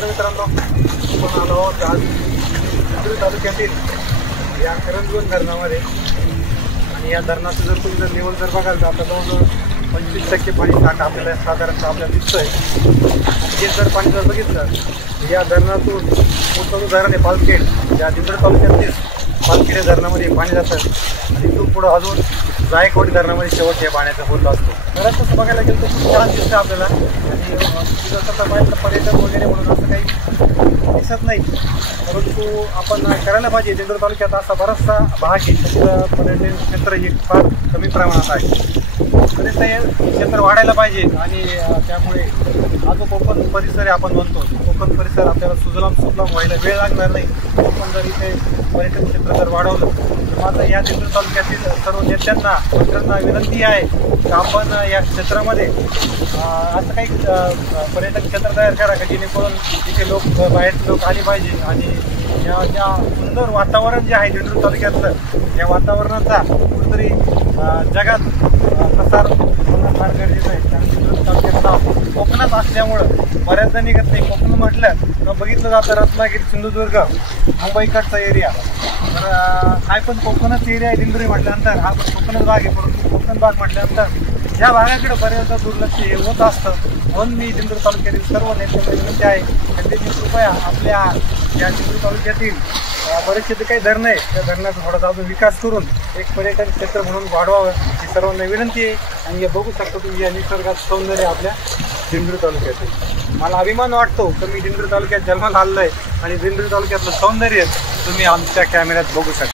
नमस्कार मित्रांनो, आपण आलो आहोत आज सिंधुदुर्ग तालुक्यातील या करंजवन धरणामध्ये. आणि या धरणाचं जर तुम्ही जर लेवल जर बघाल तर आता जवळजवळ 25% पाणी साठा आपल्याला साधारणतः आपल्याला दिसतंय. हे जर पाणी जर बघितलं या धरणातून मोठं धरण आहे पालखेड, या दिंडोरी तालुक्यातील पालखेड धरणामध्ये पाणी जातं आणि इथून पुढं अजून जायकवाडी धरणामध्ये शेवट या पाण्याचा होत असतो. घरात तसं बघायला गेलं तर खूप छान दिसतं आपल्याला. आणि तिथं पाहिलं पर्यटन वगैरे म्हणून असं काही दिसत नाही, परंतु आपण करायला पाहिजे. दिंडोरी तालुक्यात असा बराचसा भाग आहे तिथं पर्यटन क्षेत्र हे फार कमी प्रमाणात आहे. तरी ते क्षेत्र वाढायला पाहिजे आणि त्यामुळे हा जो कोकण परिसर आहे आपण म्हणतो, कोकण परिसर आपल्याला सुजलाम सुफलाम व्हायला वेळ लागणार नाही. आपण जर इथे पर्यटन क्षेत्र जर वाढवलं तर माझं या दिंडोरी तालुक्यातील सर्व नेत्यांना मंत्र्यांना विनंती आहे की आपण या क्षेत्रामध्ये असं काही पर्यटन क्षेत्र तयार करा की जेणेकरून इथे लोक बाहेरचे लोक आले पाहिजे आणि या ज्या सुंदर वातावरण जे आहे दिंडोरी तालुक्यातलं, या वातावरणाचा कुठेतरी जगात प्रसार होणं फार गरजेचं आहे. कारण दिंडोरी तालुक्याचं नाव कोकणात असल्यामुळं बऱ्याचदा निघत नाही. कोकण म्हटलं तर बघितलं जातं रत्नागिरी, सिंधुदुर्ग, मुंबईकडचा एरिया. तर हा पण कोकणच एरिया आहे. दिंडोरी म्हटल्यानंतर हा पण कोकणच भाग आहे, परंतु कोकण भाग म्हटल्यानंतर या भागाकडे बऱ्याचदा दुर्लक्ष होत असतं. म्हणून मी दिंडोरी तालुक्यातील सर्व नेत्यांना विनंती आहे की त्यांनी कृपया आपल्या या दिंडोरी तालुक्यातील बरेचसे काही धरण आहे त्या धरणाचा थोडासा अजून विकास करून एक पर्यटन क्षेत्र म्हणून वाढवावं ही सर्वांना विनंती आहे. आणि हे बघू शकता तुम्ही या निसर्गात सौंदर्य आपल्या दिंडोरी तालुक्यातील. मला अभिमान वाटतो की मी दिंडोरी तालुक्यात जन्माला आलेलो आहे आणि दिंडोरी तालुक्यातलं सौंदर्य तुम्ही आमच्या कॅमेऱ्यात बघू शकता.